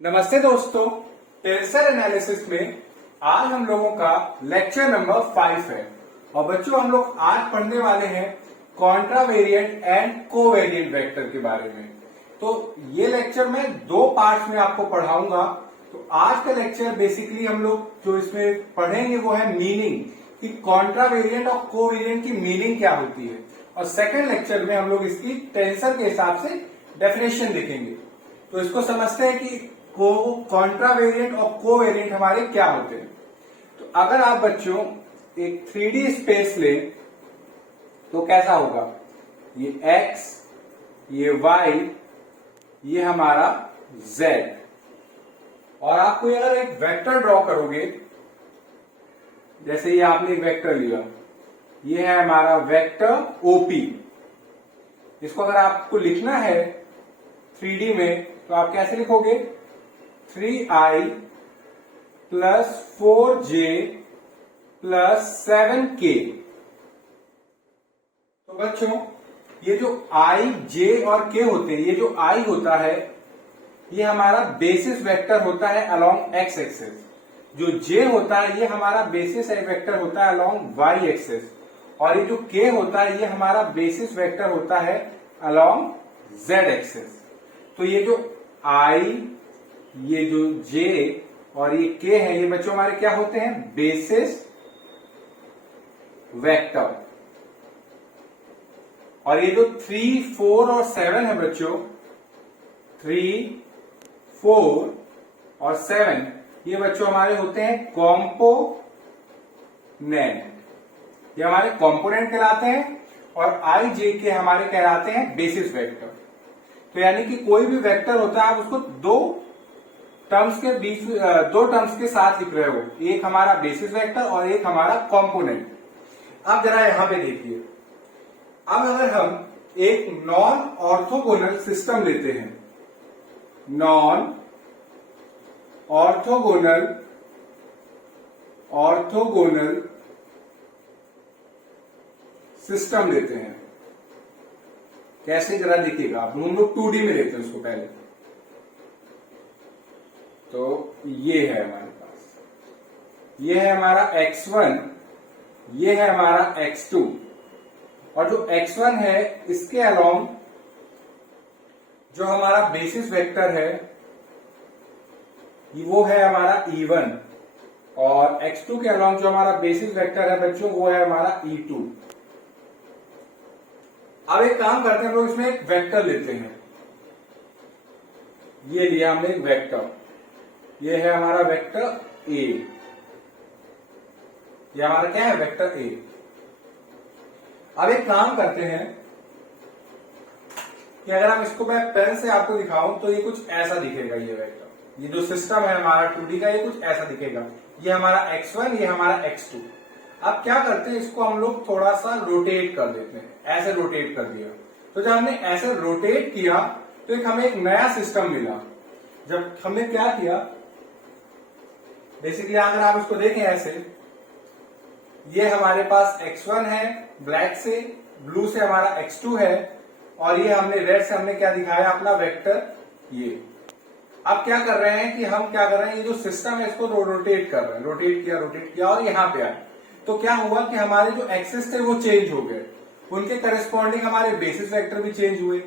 नमस्ते दोस्तों, tensor analysis में आज हम लोगों का लेक्चर नंबर 5 है और बच्चों हम लोग आज पढ़ने वाले हैं कॉन्ट्रावेरिएंट एंड कोवेरिएंट वेक्टर के बारे में। तो ये लेक्चर मैं दो पार्ट्स में आपको पढ़ाऊंगा। तो आज का लेक्चर बेसिकली हम लोग जो इसमें पढ़ेंगे वो है मीनिंग कि कॉन्ट्रावेरिएंट और कोवेरिएंट की मीनिंग क्या होती है, और सेकेंड लेक्चर में हम लोग इसकी टेंसर के हिसाब से डेफिनेशन देखेंगे। तो इसको समझते हैं कि कॉन्ट्रावेरिएंट और कोवेरिएंट हमारे क्या होते हैं। तो अगर आप बच्चों एक 3D स्पेस ले तो कैसा होगा, ये x, ये y, ये हमारा z, और आप कोई अगर एक वेक्टर ड्रॉ करोगे, जैसे ये आपने एक वेक्टर लिया, ये है हमारा वेक्टर OP। इसको अगर आपको लिखना है 3D में तो आप कैसे लिखोगे, 3i plus 4j plus 7k। तो बच्चों ये जो i, j और k होते हैं, ये जो i होता है ये हमारा बेसिस वेक्टर होता है अलोंग x एक्सिस, जो j होता है ये हमारा बेसिस वेक्टर होता है अलोंग y एक्सिस, और ये जो k होता है ये हमारा बेसिस वेक्टर होता है अलोंग z एक्सिस। तो ये जो i, ये जो j और ये k है, ये बच्चों हमारे क्या होते हैं, बेसिस वेक्टर। और ये जो 3, 4 और 7 है बच्चों, 3, 4 और 7, ये बच्चों हमारे होते हैं कॉम्पोनेंट। ये हमारे कॉम्पोनेंट कहलाते हैं, और i, j, k हमारे कहलाते हैं बेसिस वेक्टर। तो यानी कि कोई भी वेक्टर होता है आप उसको दो टर्म्स के साथ लिख रहे हो, एक हमारा बेसिस वेक्टर और एक हमारा कंपोनेंट। अब जरा यहां पे देखिए, अब अगर हम एक नॉन ऑर्थोगोनल सिस्टम लेते हैं, नॉन ऑर्थोगोनल सिस्टम लेते हैं, कैसे जरा देखिएगा आप, हम लोग 2D में लेते हैं उसको पहले। तो ये है हमारे पास, ये है हमारा x1, ये है हमारा x2, और जो x1 है इसके अलोंग जो हमारा बेसिस वेक्टर है वो है हमारा E1, और x2 के अलोंग जो हमारा बेसिस वेक्टर है बच्चों वो है हमारा E2। अब एक काम करते हैं, हम लोग इसमें एक वेक्टर लेते हैं। ये लिया हमने एक वेक्टर, ये है हमारा वेक्टर A, ये हमारा क्या है, वेक्टर A। अब एक काम करते हैं कि अगर हम इसको मैं पेन से आपको दिखाऊं तो ये कुछ ऐसा दिखेगा, ये वेक्टर, ये जो सिस्टम है हमारा 2D का, ये कुछ ऐसा दिखेगा। ये हमारा x1, ये हमारा x2। अब क्या करते हैं, इसको हम लोग थोड़ा सा रोटेट कर देते हैं, ऐसे रोटेट कर दिया। तो जब हमने ऐसे रोटेट किया तो एक हमें एक नया सिस्टम मिला। जब हमने क्या किया, बेसिकली अगर आप इसको देखें ऐसे, ये हमारे पास x1 है ब्लैक से, ब्लू से हमारा x2 है, और ये हमने रेड से हमने क्या दिखाया, अपना वेक्टर ये। अब क्या कर रहे हैं कि हम क्या कर रहे हैं, ये जो सिस्टम है इसको रोटेट कर रहे हैं, रोटेट किया और यहां पे आए। तो क्या हुआ कि हमारे जो एक्सिस थे वो चेंज हो गए, उनके करस्पॉन्डिंग हमारे बेसिस वेक्टर भी चेंज हुए,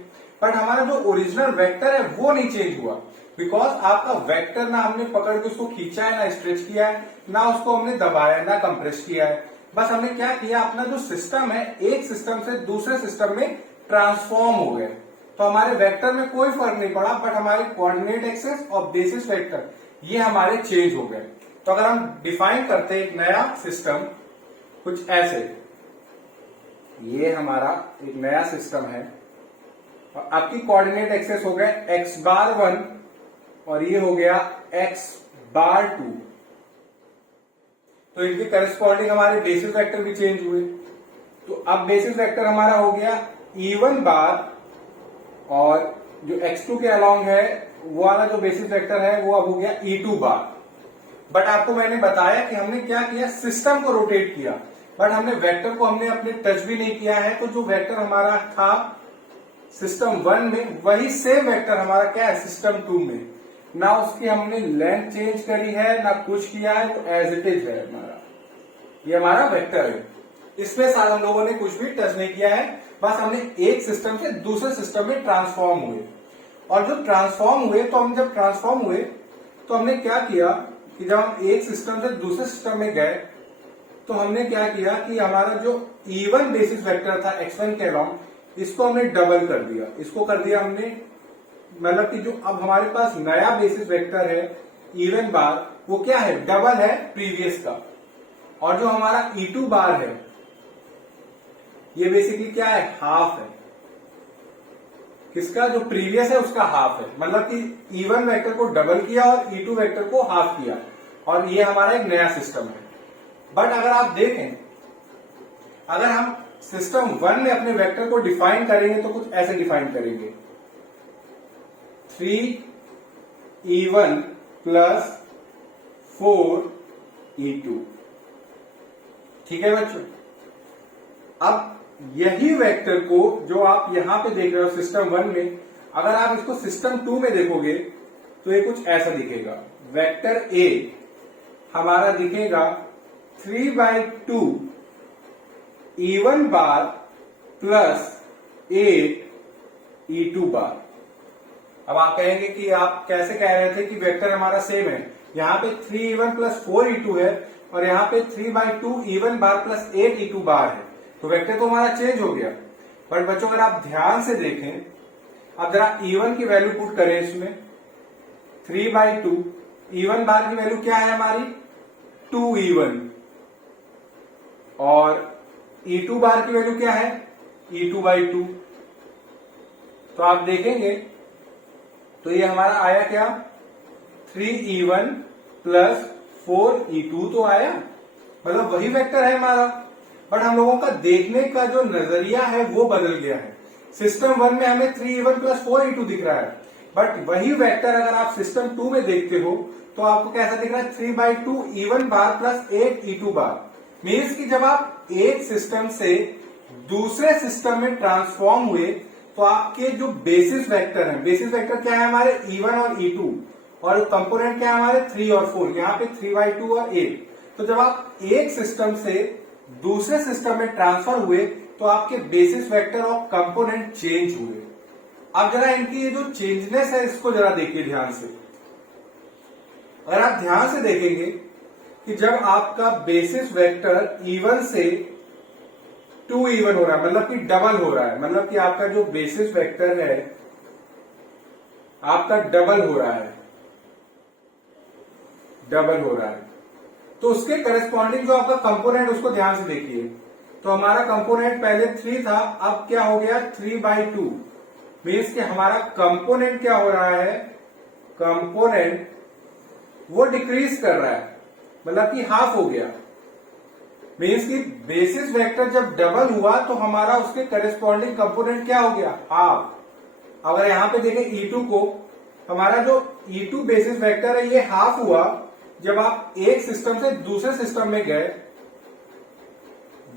बट हमारा जो ओरिजिनल वेक्टर है वो नहीं चेंज हुआ। बिकॉज आपका वेक्टर ना हमने पकड़ के उसको खींचा है, ना स्ट्रेच किया है, ना उसको हमने दबाया, ना कंप्रेस किया है। बस हमने क्या किया, अपना जो सिस्टम है एक सिस्टम से दूसरे सिस्टम में ट्रांसफॉर्म हो गए। तो हमारे वेक्टर में कोई फर्क नहीं पड़ा, बट हमारे कोऑर्डिनेट एक्सिस और बेसिस वेक्टर ये हमारे चेंज हो गए। तो अगर हम डिफाइन करते हैं एक नया सिस्टम कुछ ऐसे, ये हमारा एक नया सिस्टम है, और आपकी कोऑर्डिनेट एक्सिस हो गए x⁻1 और ये हो गया x⁻2। तो इनके करस्पॉन्डिंग हमारे बेसिस वेक्टर भी चेंज हुए। तो अब बेसिस वेक्टर हमारा हो गया E1 बार, और जो x2 के अलोंग है वो वाला जो बेसिस वेक्टर है वो अब हो गया E2 बार। बट आपको मैंने बताया कि हमने क्या किया, सिस्टम को रोटेट किया, बट हमने वेक्टर को हमने अपने टच भी नहीं किया है। तो जो वेक्टर हमारा था सिस्टम 1 में, वही सेम वेक्टर हमारा क्या है सिस्टम 2 में। ना उसकी हमने लेंथ चेंज करी है ना कुछ किया है, तो एज इट इज है हमारा, ये हमारा वेक्टर है। इसमें साथ हम लोगों ने कुछ भी टच नहीं किया है, बस हमने एक सिस्टम से दूसरे सिस्टम में ट्रांसफॉर्म हुए। और जो ट्रांसफॉर्म हुए, तो हम जब ट्रांसफॉर्म हुए तो हमने क्या किया कि जब हम एक सिस्टम से दूसरे सिस्टम में गए तो हमने क्या किया कि हमारा जो इवन बेसिस वेक्टर था x1 के अराउंड, इसको हमने डबल कर दिया। इसको कर दिया हमने, मतलब कि जो अब हमारे पास नया बेसिस वेक्टर है इवन बार, वो क्या है, डबल है प्रीवियस का। और जो हमारा E2 बार है ये बेसिकली क्या है, हाफ है किसका, जो प्रीवियस है उसका हाफ है। मतलब कि E1 वेक्टर को डबल किया और E2 वेक्टर को हाफ किया, और ये हमारा एक नया सिस्टम है। बट अगर आप देखें, अगर हम सिस्टम 1 में अपने वेक्टर को डिफाइन करेंगे तो कुछ ऐसे डिफाइन करेंगे, 3E1 प्लस 4E2। ठीक है बच्चों, अब यही वेक्टर को जो आप यहां पे देख रहे हो सिस्टम 1 में, अगर आप इसको सिस्टम 2 में देखोगे तो ये कुछ ऐसा दिखेगा। वेक्टर ए हमारा दिखेगा 3/2 E1 बार प्लस 8 E2 बार। अब आप कहेंगे कि आप कैसे कह रहे थे कि वेक्टर हमारा सेम है, यहाँ पे 3E1 प्लस 4E2 है और यहाँ पे 3/2 E1 बार प्लस 8 E2 बार है, तो वेक्टर तो हमारा चेंज हो गया। बट बच्चों अगर आप ध्यान से देखें, अब जरा E1 की वैल्यू पुट करें इसमें, 3/2 E1 बार की वैल्यू क्या है हमारी, 2E1, और E2 बार की वैल्यू क्या है, E2/2। तो आप देखेंगे तो ये हमारा आया क्या, 3E1 प्लस 4E2 तो आया, मतलब वही वेक्टर है हमारा। बट हम लोगों का देखने का जो नजरिया है वो बदल गया है। सिस्टम 1 में हमें 3E1 प्लस 4E2 दिख रहा है, बट वही वेक्टर अगर आप सिस्टम 2 में देखते हो तो आपको कैसा दिख रहा है, 3/2 E1 बार प्लस 8 E2 बार। मीन्स कि जब आप एक सिस्टम से दूसरे सिस्टम में ट्रांसफॉर्म हुए तो आपके जो बेसिस वेक्टर है, बेसिस वेक्टर क्या है हमारे, E1 और E2, और कंपोनेंट क्या है हमारे 3 और 4, यहाँ पे 3/2 और 8। तो जब आप एक सिस्टम से दूसरे सिस्टम में ट्रांसफर हुए तो आपके बेसिस वेक्टर और कंपोनेंट चेंज हुए। अब जरा इनकी ये जो चेंजनेस है इसको जरा देखिए ध्यान से। अगर आप ध्यान से देखेंगे कि जब आपका बेसिस वेक्टर E1 से 2E1 हो रहा है, मतलब कि डबल हो रहा है, मतलब कि आपका जो बेसिस वेक्टर है आपका डबल हो रहा है, डबल हो रहा है, तो उसके करस्पॉन्डिंग जो आपका कंपोनेंट उसको ध्यान से देखिए। तो हमारा कंपोनेंट पहले 3 था, अब क्या हो गया 3/2। मीन्स कि हमारा कंपोनेंट क्या हो रहा है, कंपोनेंट वो डिक्रीज कर रहा है, मतलब कि हाफ हो गया। मीन्स कि बेसिस वेक्टर जब डबल हुआ तो हमारा उसके करस्पॉन्डिंग कंपोनेंट क्या हो गया, हाफ। अगर यहां पे देखें E2 को, हमारा जो E2 बेसिस वेक्टर है ये हाफ हुआ जब आप एक सिस्टम से दूसरे सिस्टम में गए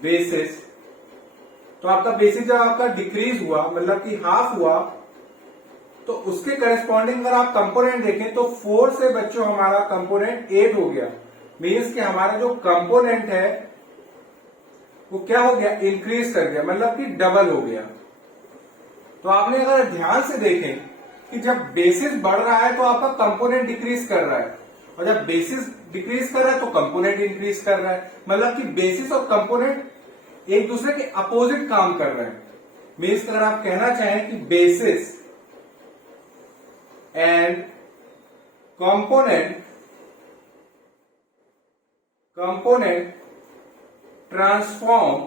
बेसिस, तो आपका बेसिस जब आपका डिक्रीज हुआ मतलब कि हाफ हुआ, तो उसके करस्पॉन्डिंग अगर आप कंपोनेंट देखें तो 4 से बच्चों हमारा कंपोनेंट 8 हो गया। मीन्स कि हमारा जो कंपोनेंट है वो क्या हो गया, इंक्रीज कर गया, मतलब कि डबल हो गया। तो आपने अगर ध्यान से देखें कि जब बेसिस बढ़ रहा है तो आपका कंपोनेंट डिक्रीज कर रहा है, और जब बेसिस डिक्रीज कर रहा है तो कंपोनेंट इंक्रीज कर रहा है, मतलब कि बेसिस और कंपोनेंट एक दूसरे के अपोजिट काम कर रहे हैं। मीन्स अगर आप कहना चाहें कि basis and component transform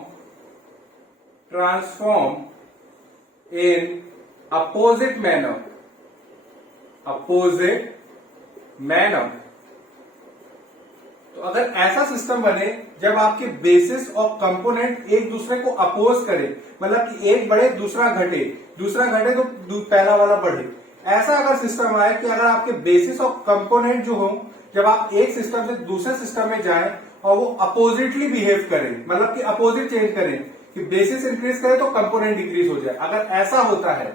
in opposite manner, तो अगर ऐसा सिस्टम बने जब आपके बेसिस और कंपोनेंट एक दूसरे को अपोज करे, मतलब कि एक बढ़े दूसरा घटे तो पहला वाला बढ़े, ऐसा अगर सिस्टम आए कि अगर आपके बेसिस और कंपोनेंट जो हो जब आप एक सिस्टम से दूसरे सिस्टम में जाएं और वो अपोजिटली बिहेव करें, मतलब कि अपोजिट चेंज करें, कि बेसिस इंक्रीज करे तो कंपोनेंट डिक्रीज हो जाए, अगर ऐसा होता है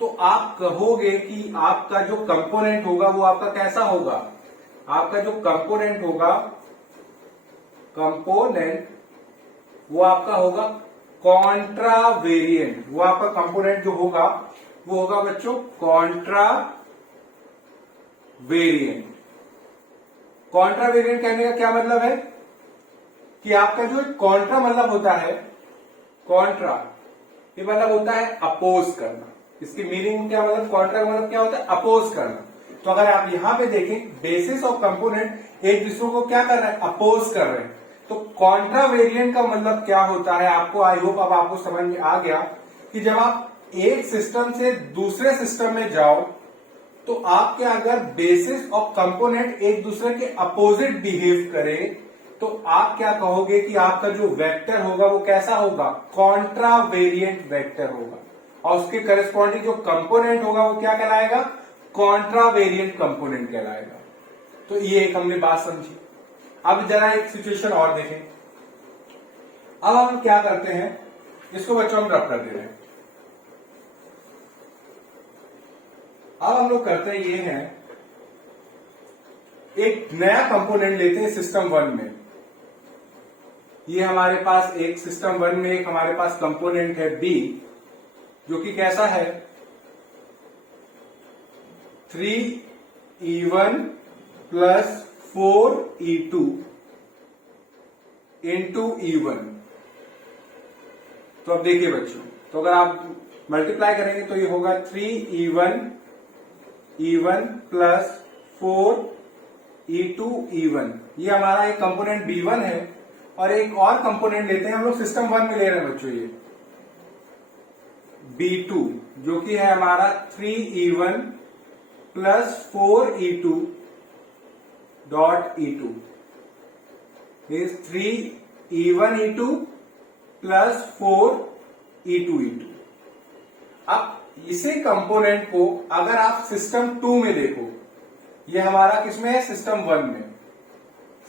तो आप कहोगे कि आपका जो कंपोनेंट होगा वो आपका कैसा होगा, आपका जो कंपोनेंट होगा, कंपोनेंट वो आपका होगा कॉन्ट्रा वेरिएंट। वो आपका कंपोनेंट जो होगा वो होगा बच्चों कॉन्ट्रा वेरिएंट। कॉन्ट्रा वेरिएंट कहने का क्या मतलब है कि आपका जो कॉन्ट्रा मतलब होता है, कॉन्ट्रा ये मतलब होता है अपोज करना। इसकी मीनिंग क्या मतलब, कॉन्ट्रा का मतलब क्या होता है, अपोज करना। तो अगर आप यहां पे देखें, बेसिस और कंपोनेंट एक दूसरे को क्या कर रहे हैं, अपोज कर रहे हैं। तो कॉन्ट्रा वेरिएंट का मतलब क्या होता है, आपको आई होप अब आपको समझ में आ गया कि जब आप एक सिस्टम से दूसरे सिस्टम में जाओ तो आपके अगर बेसिस और कंपोनेंट एक दूसरे के अपोजिट बिहेव करें तो आप क्या कहोगे कि आपका जो वेक्टर होगा वो कैसा होगा, कॉन्ट्रा वेरिएंट वेक्टर होगा। और उसके करस्पॉन्डिंग जो कंपोनेंट होगा वो क्या कहलाएगा, कॉन्ट्रा वेरिएंट कंपोनेंट कहलाएगा। तो ये एक हमने बात समझी। अब जरा एक सिचुएशन और देखें। अब हम क्या करते हैं, इसको बच्चों हम रब कर दे रहे हैं। अब हम लोग करते हैं ये है, एक नया कंपोनेंट लेते हैं सिस्टम 1 में। ये हमारे पास एक सिस्टम 1 में एक हमारे पास कंपोनेंट है बी, जो कि कैसा है 3e1 plus 4e2 into e1। तो अब देखिए बच्चों, तो अगर आप मल्टीप्लाई करेंगे तो ये होगा 3e1 प्लस 4e2 e1। ये हमारा एक कंपोनेंट b1 है। और एक और कंपोनेंट लेते हैं हम लोग, सिस्टम 1 में ले रहे हैं बच्चों ये b2, जो कि है हमारा 3e1 plus 4e2 dot e2 is 3e1 e2 plus 4e2 e2। अब इसी कंपोनेंट को अगर आप सिस्टम 2 में देखो, ये हमारा किसमें है, सिस्टम 1 में,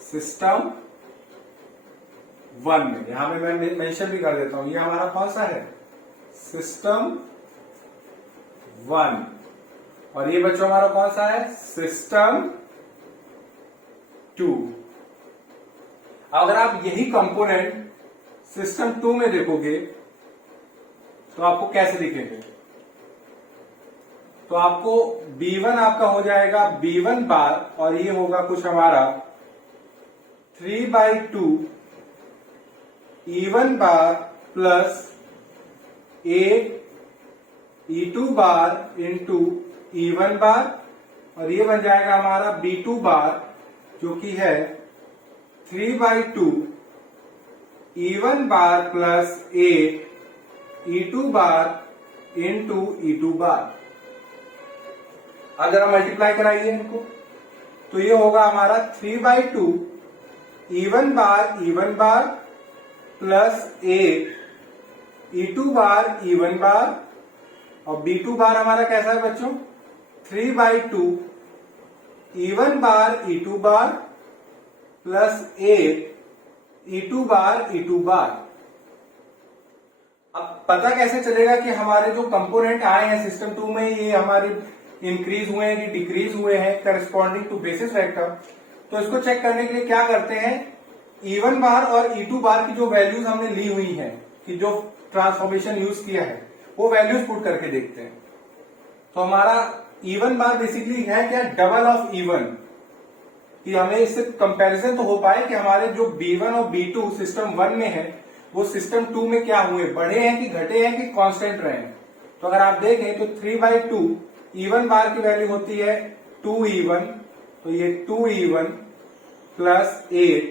सिस्टम 1 में। यहां पे मैं मेंशन भी कर देता हूं, ये हमारा कौन सा है, सिस्टम 1। और ये बच्चों हमारा कौन सा है, सिस्टम 2। अगर आप यही कंपोनेंट सिस्टम 2 में देखोगे तो आपको कैसे दिखेंगे, तो आपको b1 आपका हो जाएगा b1 बार, और ये होगा कुछ हमारा 3/2 e1 बार plus 8 e2 bar into e1 बार, और ये बन जाएगा हमारा b2 बार, जो कि है 3/2 e1 बार plus 8 e2 bar into e2 बार। अगर हम मल्टीप्लाई कराइए इनको तो ये होगा हमारा 3/2 e1 बार प्लस 8 e2 बार e1 बार, और b2 बार हमारा कैसा है बच्चों, 3/2 e1 बार e2 बार प्लस 8 e2 बार e2 बार। अब पता कैसे चलेगा कि हमारे जो कंपोनेंट आए हैं सिस्टम 2 में ये हमारे इंक्रीज हुए हैं कि डिक्रीज हुए हैं करस्पॉन्डिंग टू बेसिस वेक्टर। तो इसको चेक करने के लिए क्या करते हैं, e1 बार और e2 बार की जो वैल्यूज हमने ली हुई हैं, कि जो ट्रांसफॉर्मेशन यूज किया है वो वैल्यूज पुट करके देखते हैं। तो हमारा e1 बार बेसिकली है क्या, डबल ऑफ e1, कि हमें इससे कंपैरिजन तो हो पाए कि हमारे जो b1 और b2 सिस्टम 1 में है वो सिस्टम 2 में क्या हुए, बढ़े हैं कि घटे हैं कि कांस्टेंट रहे हैं। तो अगर आप देखें तो 3/2 e1 बार की वैल्यू होती है 2e1, तो ये 2e1 प्लस 8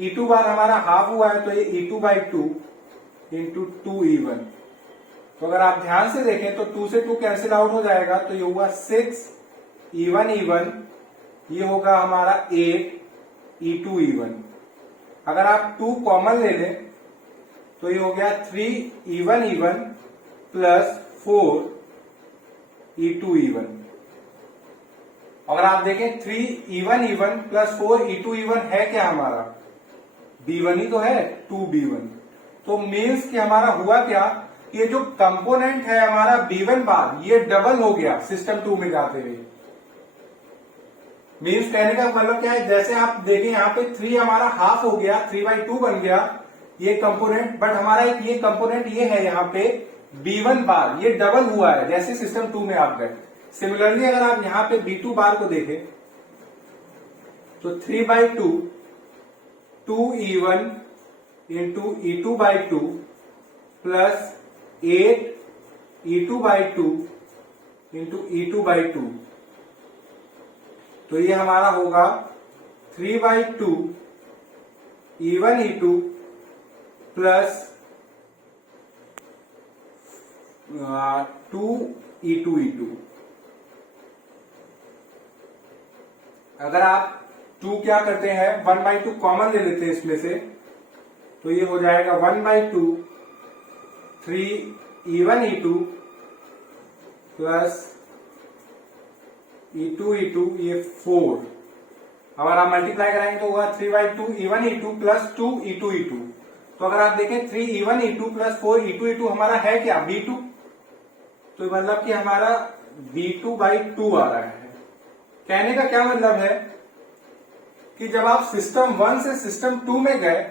e2 बार हमारा हाफ हुआ है, तो ये e2/2 इंटू 2e1। तो अगर आप ध्यान से देखें तो 2 से 2 कैंसिल आउट हो जाएगा, तो ये हुआ 6 e1, ये होगा हमारा 8 e2 अगर आप 2 कॉमन ले लें तो ये हो गया 3 e1 प्लस 4 e2 अगर आप देखें 3 e1 प्लस 4 e2 है क्या हमारा, b1 ही तो है, 2b1। तो मीन्स कि हमारा हुआ क्या ये जो कंपोनेंट है हमारा B1 बार ये डबल हो गया सिस्टम 2 में जाते हुए। मीन्स कहने का मतलब क्या है, जैसे आप देखें यहाँ पे 3 हमारा हाफ हो गया, 3/2 बन गया ये कंपोनेंट, बट हमारा एक ये कंपोनेंट ये है यहाँ पे B1 बार ये डबल हुआ है जैसे सिस्टम 2 में आप गए। सिमिलरली अगर आप यहाँ पे B2 बार को देखें तो 3/2 2E1 into E2/2 plus 8 E2/2 into E2/2, तो ये हमारा होगा 3/2 E1 E2 plus 2 E2 E2। अगर आप 2 क्या करते हैं 1/2 कॉमन ले लेते हैं इसमें से, तो ये हो जाएगा 1/2 3 E1 E2 plus E2 E2 ये 4। अगर आप मल्टीप्लाई कराएंगे तो होगा 3/2 E1 E2 plus 2 E2 E2। तो अगर आप देखें 3 E1 E2 plus 4 E2 E2 हमारा है क्या B2, तो मतलब कि हमारा B2/2 आ रहा है। कहने का क्या मतलब है कि जब आप सिस्टम 1 से सिस्टम 2 में गए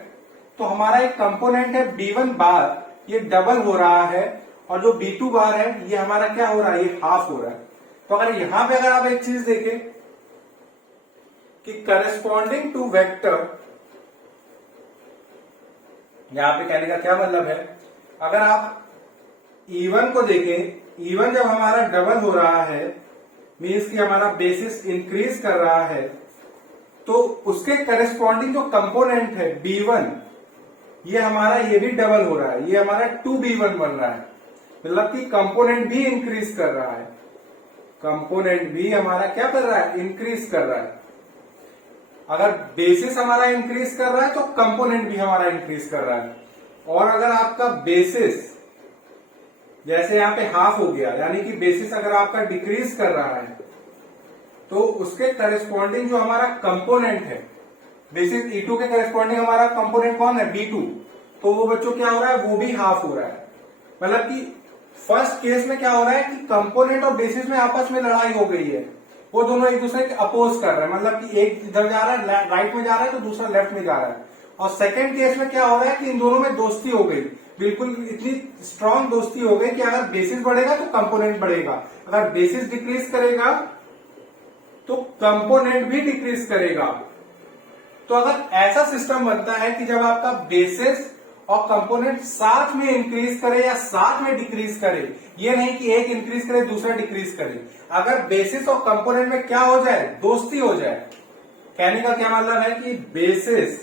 तो हमारा एक कंपोनेंट है B1 बार ये डबल हो रहा है, और जो B2 बार है ये हमारा क्या हो रहा है, ये हाफ हो रहा है। तो अगर यहां पे अगर आप एक चीज देखें कि करस्पॉन्डिंग टू वेक्टर, यहां पे कहने का क्या मतलब है, अगर आप E1 को देखें, E1 जब हमारा डबल हो रहा है मीन्स कि हमारा बेसिस इंक्रीज कर रहा है, तो उसके करस्पॉन्डिंग जो कंपोनेंट है B1 ये हमारा ये भी डबल हो रहा है, ये हमारा 2B1 बन रहा है, मतलब कि कंपोनेंट भी इंक्रीज कर रहा है, कंपोनेंट भी हमारा क्या कर रहा है, इंक्रीज कर रहा है। अगर बेसिस हमारा इंक्रीज कर रहा है तो कंपोनेंट भी हमारा इंक्रीज कर रहा है। और अगर आपका बेसिस जैसे यहां पे हाफ हो गया, यानी कि बेसिस अगर आपका डिक्रीज कर रहा है तो उसके करस्पॉन्डिंग जो हमारा कंपोनेंट है, बेसिस E2 के करस्पॉन्डिंग हमारा कंपोनेंट कौन है B2, तो वो बच्चों क्या हो रहा है, वो भी हाफ हो रहा है। मतलब कि फर्स्ट केस में क्या हो रहा है कि कंपोनेंट और बेसिस में आपस में लड़ाई हो गई है, वो दोनों एक दूसरे के अपोज कर रहे हैं, मतलब कि एक इधर जा रहा है राइट में जा रहा है तो दूसरा लेफ्ट में जा रहा है। और सेकंड केस में क्या हो रहा है कि इन दोनों में दोस्ती हो गई, बिल्कुल इतनी स्ट्रांग दोस्ती हो गई कि अगर बेसिस बढ़ेगा तो कंपोनेंट बढ़ेगा, अगर बेसिस डिक्रीज करेगा तो कंपोनेंट भी डिक्रीज करेगा। तो अगर ऐसा सिस्टम बनता है कि जब आपका बेसिस और कंपोनेंट साथ में इंक्रीज करे या साथ में डिक्रीज करे, ये नहीं कि एक इंक्रीज करे दूसरा डिक्रीज करे, अगर बेसिस और कंपोनेंट में क्या हो जाए, दोस्ती हो जाए। कहने का क्या मतलब है कि basis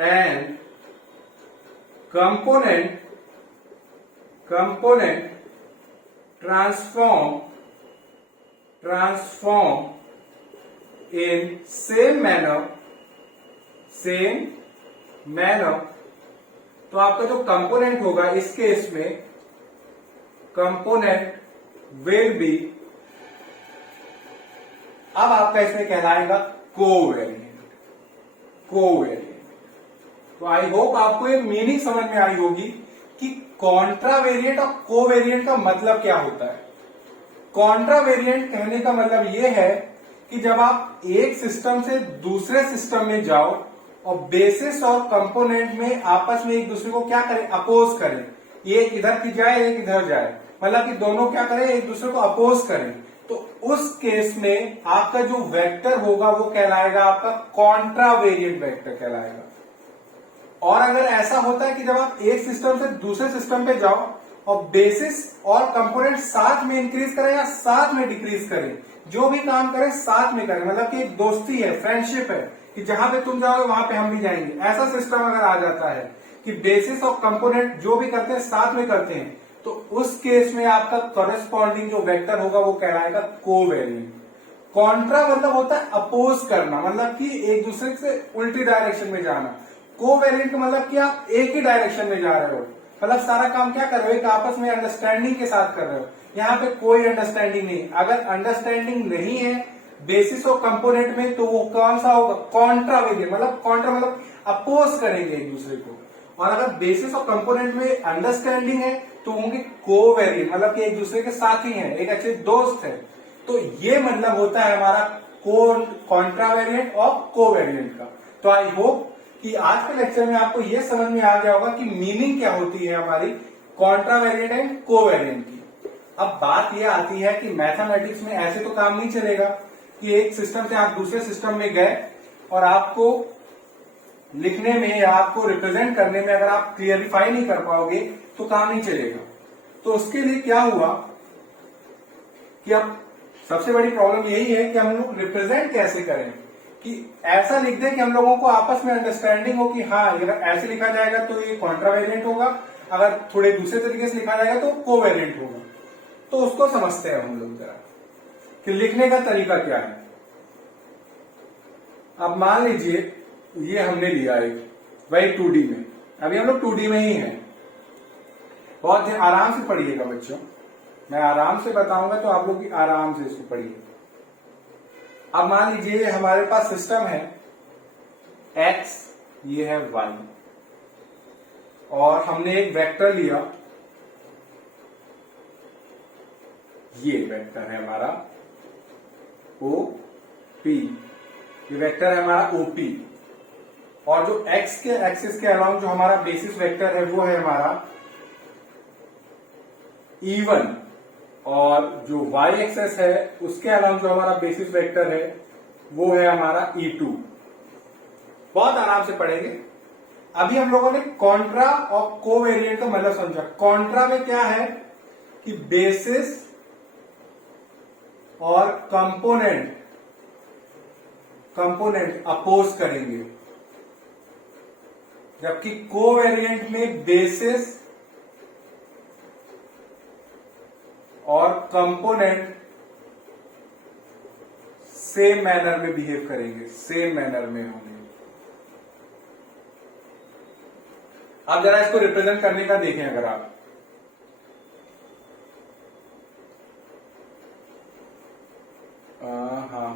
and component transform in same manner, तो आपका जो कंपोनेंट होगा इस केस में कंपोनेंट विल बी, अब आपका इसमें कहलाएगा कोवेरिएंट। तो आई होप आपको ये मीनिंग समझ में आई होगी कि कॉन्ट्रावेरिएंट और कोवेरिएंट का मतलब क्या होता है। कॉन्ट्रावेरिएंट कहने का मतलब ये है कि जब आप एक सिस्टम से दूसरे सिस्टम में जाओ और बेसिस और कंपोनेंट में आपस में एक दूसरे को क्या करें, अपोज करें, एक इधर की जाए एक इधर जाए, मतलब कि दोनों क्या करें, एक दूसरे को अपोज करें, तो उस केस में आपका जो वेक्टर होगा वो कहलाएगा आपका कॉन्ट्रावेरिएंट वेक्टर कहलाएगा। और अगर ऐसा होता है कि जब आप एक सिस्टम से दूसरे सिस्टम पे जाओ और बेसिस और कंपोनेंट साथ में इंक्रीज करें या साथ में डिक्रीज करें, जो भी काम करें साथ में करें, मतलब कि एक दोस्ती है, फ्रेंडशिप है कि जहां पे तुम जाओगे वहां पे हम भी जाएंगे, ऐसा सिस्टम अगर आ जाता है कि बेसिस और कंपोनेंट जो भी करते हैं साथ में करते हैं, तो उस केस में आपका कॉरेस्पॉन्डिंग जो वेक्टर होगा वो कहलाएगा कोवेरिएंट। कॉन्ट्रा मतलब होता है अपोज करना, मतलब कि एक दूसरे से उल्टी डायरेक्शन में जाना। कोवेरिएंट का मतलब कि आप एक ही डायरेक्शन में जा रहे हो, मतलब सारा काम क्या कर रहे हो, एक आपस में अंडरस्टैंडिंग के साथ कर रहे हो। यहाँ पे कोई अंडरस्टैंडिंग नहीं, अगर अंडरस्टैंडिंग नहीं है बेसिस और कंपोनेंट में, तो वो कौन सा होगा, कॉन्ट्रावेरिएंट। मतलब कॉन्ट्रा मतलब अपोज करेंगे एक दूसरे को। और अगर बेसिस और कंपोनेंट में अंडरस्टैंडिंग है तो होंगे कोवेरिएंट, मतलब कि एक दूसरे के साथ ही हैं, एक अच्छे दोस्त है। तो ये मतलब होता है हमारा कॉन्ट्रावेरिएंट और कोवेरिएंट का। तो आई होप कि आज के लेक्चर में आपको ये समझ में आ गया होगा कि मीनिंग क्या होती है हमारी कॉन्ट्रावेरिएंट एंड कोवेरिएंट की। अब बात ये आती है कि मैथमेटिक्स में ऐसे तो काम नहीं चलेगा कि एक सिस्टम से आप दूसरे सिस्टम में गए और आपको लिखने में या आपको रिप्रेजेंट करने में अगर आप क्लियरिफाई नहीं कर पाओगे तो काम नहीं चलेगा। तो उसके लिए क्या हुआ कि अब सबसे बड़ी प्रॉब्लम यही है कि हम लोग रिप्रेजेंट कैसे करें, कि ऐसा लिख दें कि हम लोगों को आपस में अंडरस्टैंडिंग हो कि हाँ अगर ऐसे लिखा जाएगा तो ये कॉन्ट्रावेरिएंट होगा, अगर थोड़े दूसरे तरीके से लिखा जाएगा तो कोवेरिएंट होगा। तो उसको समझते हैं हम लोग जरा कि लिखने का तरीका क्या है। अब मान लीजिए ये हमने लिया एक वही 2D में, अभी हम लोग 2D में ही हैं। बहुत आराम से पढ़िएगा बच्चों, मैं आराम से बताऊंगा तो आप लोग आराम से इसको पढ़िए। अब मान लीजिए हमारे पास सिस्टम है x, ये है y, और हमने एक वेक्टर लिया, ये वेक्टर है हमारा OP, ये वेक्टर है हमारा OP, और जो x के एक्सिस के अलाउंग जो हमारा बेसिस वेक्टर है वो है हमारा E1, और जो y एक्सेस है उसके अलावा जो हमारा बेसिस वेक्टर है वो है हमारा E2। बहुत आराम से पढ़ेंगे। अभी हम लोगों ने कॉन्ट्रा और कोवेरिएंट का मतलब समझा। कॉन्ट्रा में क्या है कि बेसिस और कंपोनेंट अपोज करेंगे, जबकि कोवेरिएंट में बेसिस और कंपोनेंट सेम मैनर में बिहेव करेंगे, सेम मैनर में होंगे। अब जरा इसको रिप्रेजेंट करने का देखें, अगर आप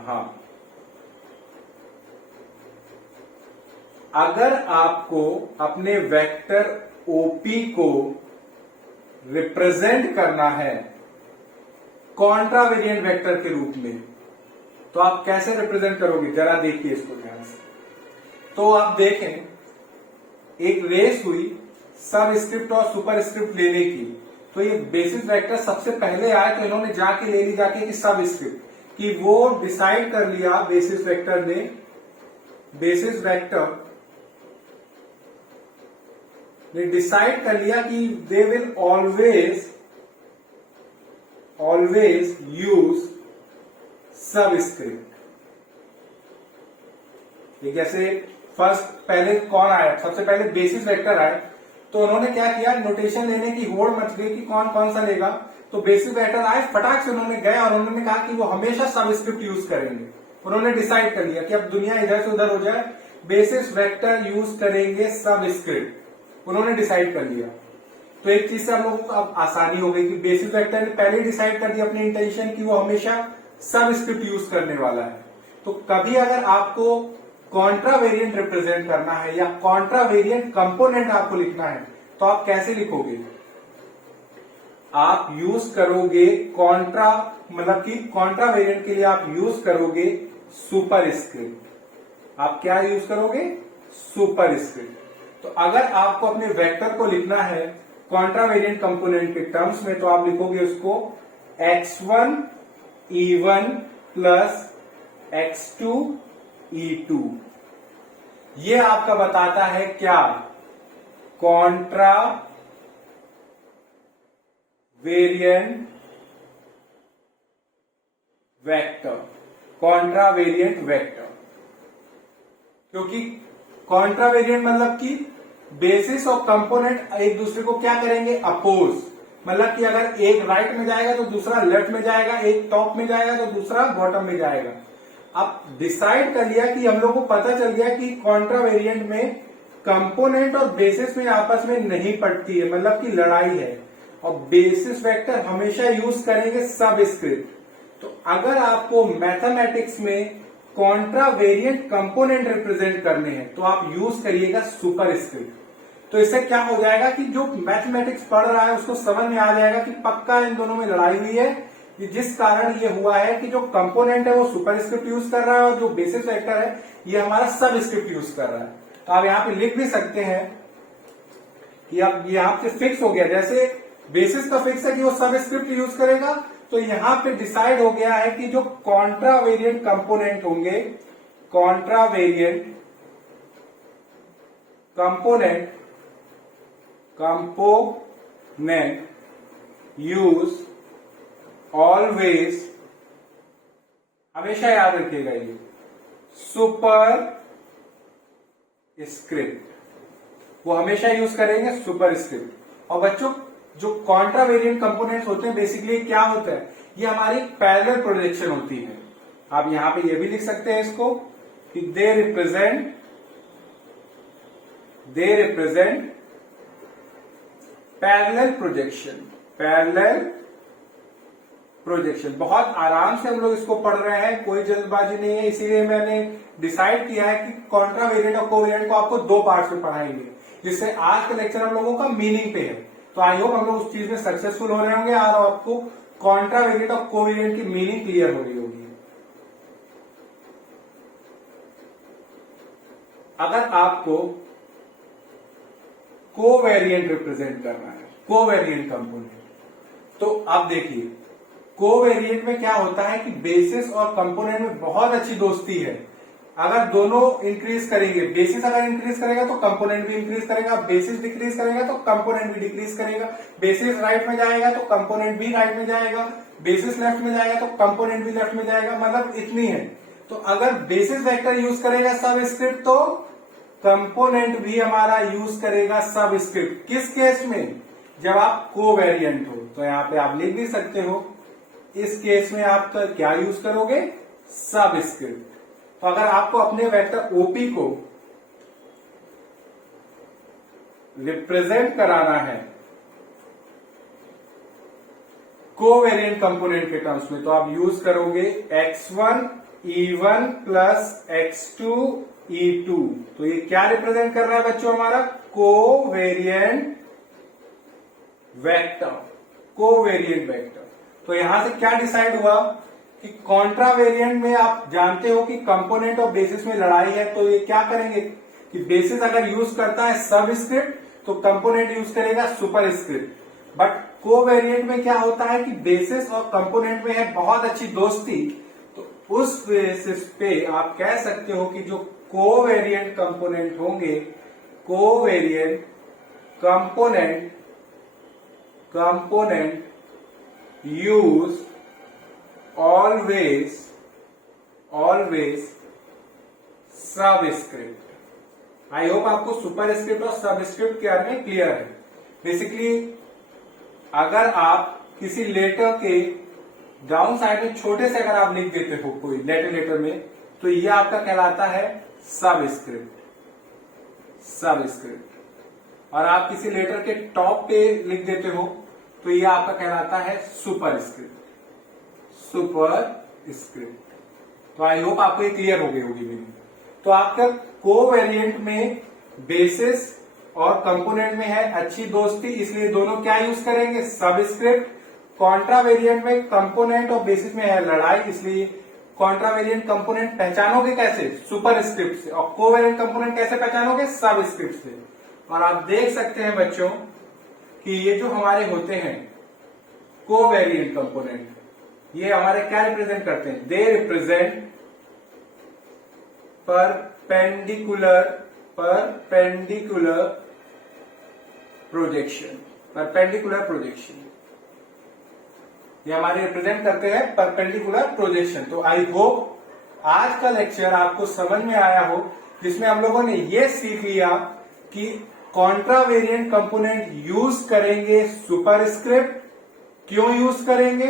हाँ, अगर आपको अपने वेक्टर OP को रिप्रेजेंट करना है कॉन्ट्रावेरिएंट वेक्टर के रूप में, तो आप कैसे रिप्रेजेंट करोगे, जरा देखिए इसको ध्यान से। तो आप देखें, एक रेस हुई सबस्क्रिप्ट और सुपरस्क्रिप्ट लेने की, तो ये बेसिस वेक्टर सबसे पहले आए तो इन्होंने जाके ले ली जाके कि सबस्क्रिप्ट, कि वो डिसाइड कर लिया बेसिस वेक्टर ने, बेसिस वेक्टर ने डिसाइड कर लिया कि they will always use subscript. जैसे फर्स्ट पहले कौन आया, सबसे पहले बेसिस वेक्टर आए, तो उन्होंने क्या किया, नोटेशन लेने की होड़ मच गई कि कौन कौन सा लेगा। तो बेसिस वेक्टर आए, फटाक से उन्होंने गए और उन्होंने कहा कि वो हमेशा सबस्क्रिप्ट यूज करेंगे। उन्होंने डिसाइड कर लिया कि अब दुनिया इधर से उधर हो जाए, बेसिस वेक्टर यूज करेंगे सबस्क्रिप्ट, उन्होंने डिसाइड कर लिया। तो एक चीज से हम लोगों को अब आसानी हो गई कि बेसिस वेक्टर ने पहले डिसाइड कर दिया अपनी इंटेंशन कि वो हमेशा सबस्क्रिप्ट यूज करने वाला है। तो कभी अगर आपको कॉन्ट्रावेरिएंट रिप्रेजेंट करना है या कॉन्ट्रावेरिएंट कंपोनेंट आपको लिखना है, तो आप कैसे लिखोगे, आप यूज करोगे मतलब कि कॉन्ट्रावेरिएंट के लिए आप यूज करोगे सुपरस्क्रिप्ट। आप क्या यूज करोगे, सुपरस्क्रिप्ट। तो अगर आपको अपने वेक्टर को लिखना है कॉन्ट्रावेरिएंट कंपोनेंट के टर्म्स में, तो आप लिखोगे उसको x1 E1 plus x2 E2। ये आपका बताता है क्या, कॉन्ट्रा वेरिएंट वेक्टर, कॉन्ट्रावेरिएंट वेक्टर। क्योंकि कॉन्ट्रावेरिएंट मतलब कि बेसिस और कंपोनेंट एक दूसरे को क्या करेंगे, अपोज। मतलब कि अगर एक राइट में जाएगा तो दूसरा लेफ्ट में जाएगा, एक टॉप में जाएगा तो दूसरा बॉटम में जाएगा। अब डिसाइड कर लिया कि हम लोग को पता चल गया कि कॉन्ट्रावेरिएंट में कंपोनेंट और बेसिस में आपस में नहीं पड़ती है, मतलब कि लड़ाई है, और बेसिस वेक्टर हमेशा यूज करेंगे सबस्क्रिप्ट। तो अगर आपको मैथमेटिक्स में कॉन्ट्रावेरिएंट कंपोनेंट रिप्रेजेंट करने हैं तो आप यूज करिएगा सुपरस्क्रिप्ट। तो इससे क्या हो जाएगा कि जो मैथमेटिक्स पढ़ रहा है उसको समझ में आ जाएगा कि पक्का इन दोनों में लड़ाई हुई है, कि जिस कारण ये हुआ है कि जो कंपोनेंट है वो सुपरस्क्रिप्ट यूज कर रहा है और जो बेसिस वेक्टर है ये हमारा सबस्क्रिप्ट यूज कर रहा है। तो आप यहाँ पे लिख भी सकते हैं कि अब यहाँ पे फिक्स हो गया, जैसे बेसिस का फिक्स है कि वो सबस्क्रिप्ट यूज करेगा, तो यहाँ पे डिसाइड हो गया है कि जो कॉन्ट्रावेरिएंट कंपोनेंट होंगे, कॉन्ट्रावेरिएंट कंपोनेंट यूज ऑलवेज, हमेशा याद रखिएगा ये सुपर स्क्रिप्ट, वो हमेशा यूज करेंगे सुपर स्क्रिप्ट। और बच्चों जो कॉन्ट्रावेरिएंट कंपोनेंट्स होते हैं बेसिकली क्या होता है, ये हमारी पैरेलल प्रोजेक्शन होती है। आप यहां पे ये भी लिख सकते हैं इसको कि दे रिप्रेजेंट पैरेलल प्रोजेक्शन। बहुत आराम से हम लोग इसको पढ़ रहे हैं, कोई जल्दबाजी नहीं है, इसीलिए मैंने डिसाइड किया है कि कॉन्ट्रावेरिएंट और कोवेरिएंट को आपको 2 पार्ट्स में पढ़ाएंगे, जिससे आज का लेक्चर हम लोगों का मीनिंग पे है। तो आई होप हम लोग उस चीज में सक्सेसफुल हो रहे होंगे और आपको कॉन्ट्रावेरिएंट और कोवेरिएंट की मीनिंग क्लियर हो रही होगी। अगर आपको कोवेरिएंट रिप्रेजेंट करना है, कोवेरिएंट कंपोनेंट, तो आप देखिए कोवेरिएंट में क्या होता है कि बेसिस और कंपोनेंट में बहुत अच्छी दोस्ती है। अगर दोनों इंक्रीज करेंगे, बेसिस अगर इंक्रीज करेगा तो कंपोनेंट भी इंक्रीज करेगा, बेसिस डिक्रीज करेगा तो कंपोनेंट भी डिक्रीज करेगा, बेसिस राइट में जाएगा तो कंपोनेंट भी राइट में जाएगा, बेसिस लेफ्ट में जाएगा तो कंपोनेंट भी लेफ्ट में जाएगा, मतलब इतनी है। तो अगर बेसिस वेक्टर यूज करेगा सबस्क्रिप्ट तो कंपोनेंट भी हमारा यूज करेगा सबस्क्रिप्ट। किस केस में, जब आप कोवेरिएंट हो। तो यहां पे आप लिख भी सकते हो इस केस में आप क्या यूज करोगे, सबस्क्रिप्ट। तो अगर आपको अपने वेक्टर ओपी को रिप्रेजेंट कराना है कोवेरिएंट कंपोनेंट के टर्म्स में, तो आप यूज करोगे x1 e1 plus x2 e2। तो ये क्या रिप्रेजेंट कर रहा है बच्चों, हमारा कोवेरिएंट वेक्टर, कोवेरिएंट वेक्टर। तो यहां से क्या डिसाइड हुआ कि कॉन्ट्रावेरिएंट में आप जानते हो कि कंपोनेंट और बेसिस में लड़ाई है, तो ये क्या करेंगे कि बेसिस अगर यूज करता है सबस्क्रिप्ट तो कंपोनेंट यूज करेगा सुपरस्क्रिप्ट। बट कोवेरिएंट में क्या होता है कि बेसिस और कंपोनेंट में है बहुत अच्छी दोस्ती, तो उस बेसिस पे आप कह सकते हो कि जो कोवेरिएंट कंपोनेंट होंगे, covariant component use always subscript. I hope आपको सुपरस्क्रिप्ट और सबस्क्रिप्ट के बारे में क्लियर है। बेसिकली अगर आप किसी लेटर के डाउन साइड में छोटे से अगर आप लिख देते हो कोई लेटर में, तो ये आपका कहलाता है सबस्क्रिप्ट। और आप किसी लेटर के टॉप पे लिख देते हो तो ये आपका कहलाता है सुपरस्क्रिप्ट। तो आई होप आपको ये क्लियर हो गई होगी मीनिंग। तो आपका कोवेरिएंट में बेसिस और कंपोनेंट में है अच्छी दोस्ती, इसलिए दोनों क्या यूज करेंगे, सबस्क्रिप्ट। कॉन्ट्रावेरिएंट में कंपोनेंट और बेसिस में है लड़ाई, इसलिए कॉन्ट्रावेरिएंट कंपोनेंट पहचानोगे कैसे, सुपरस्क्रिप्ट से, और कोवेरिएंट कंपोनेंट कैसे पहचानोगे, सबस्क्रिप्ट से। और आप देख सकते हैं बच्चों कि ये जो हमारे होते हैं कोवेरिएंट कंपोनेंट, ये हमारे क्या रिप्रेजेंट करते हैं, दे रिप्रेजेंट परपेंडिकुलर प्रोजेक्शन। ये हमारे रिप्रेजेंट करते हैं परपेंडिकुलर प्रोजेक्शन। तो आई होप आज का लेक्चर आपको समझ में आया हो, जिसमें हम लोगों ने ये सीख लिया कि कॉन्ट्रावेरिएंट कंपोनेंट यूज करेंगे सुपरस्क्रिप्ट। क्यों यूज करेंगे,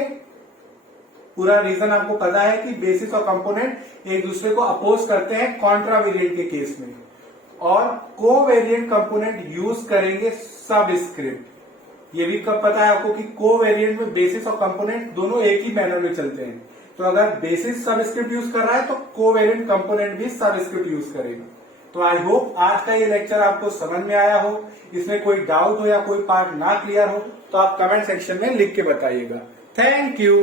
पूरा रीजन आपको पता है कि बेसिस और कंपोनेंट एक दूसरे को अपोज करते हैं कॉन्ट्रावेरिएंट के केस में, और कोवेरिएंट कंपोनेंट यूज करेंगे सबस्क्रिप्ट। ये भी कब पता है आपको कि कोवेरिएंट में बेसिस और कंपोनेंट दोनों एक ही मैनर में चलते हैं। तो अगर बेसिस सबस्क्रिप्ट यूज कर रहा है तो कोवेरिएंट कंपोनेंट भी सबस्क्रिप्ट यूज करेगा। तो आई होप आज का ये लेक्चर आपको समझ में आया हो। इसमें कोई डाउट हो या कोई पार्ट ना क्लियर हो तो आप कमेंट सेक्शन में लिख के बताइएगा। Thank you.